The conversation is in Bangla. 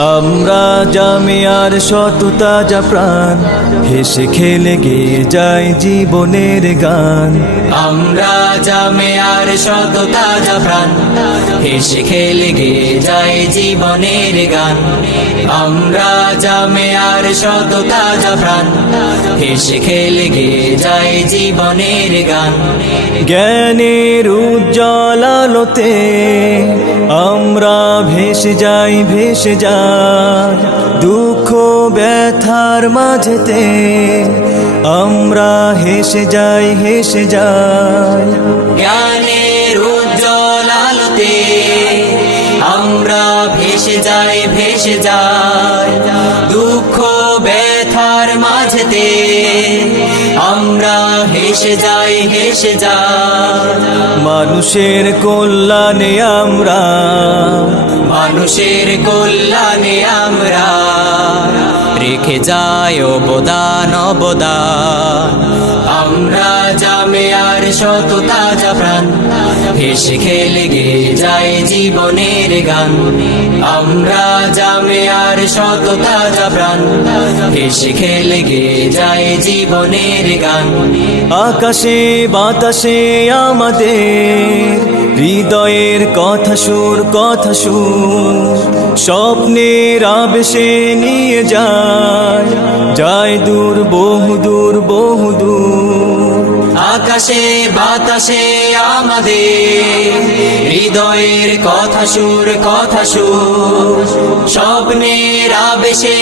আমরা জামিয়ার শত তাজা প্রাণ, হেসে খেলে গেয়ে যায় জীবনের গান। আমরা জামিয়ার শত তাজা প্রাণ, হেসে খেলে গেয়ে যায় জীবনের গান। আমরা জামিয়ার শত তাজা প্রাণ, হেসে খেলে গেয়ে যায় জীবনের গান। জ্ঞানের উজ্জ্বল আলোতে আমরা ভেসে যাই, ভেসে যাই দুঃখ ব্যথার মাঝেতে আমরা হেসে যাই, হেসে যাই। জ্ঞানের উজ্জ্বল আলোতে আমরা ভেসে যাই, ভেসে যাই দুঃখ ব্যথার মাঝেতে আমরা হেসে যাই, হেসে যাই। মানুষের কল্যাণে আমরা, মানুষের কল্যাণে আমরা রেখে যাই অবদান, অবদান। আমরা জামিয়ার শত তাজা প্রাণ, হেসে খেলে গেয়ে যায় জীবনের গান। আমরা জামিয়ার শত তাজা প্রাণ, হেসে খেলে গেয়ে যায় জীবনের গান। আকাশে বাতাসে আমাদের হৃদয়ের কথা সুর, কথা সুর স্বপ্নের আবেশে নিয়ে যায়, যায় দূর, বহু দূর, বহু দূর। আকাশে বাতাসে আমাদের হৃদয়ের কথা সুর, কথা সুর স্বপ্নের আবেশে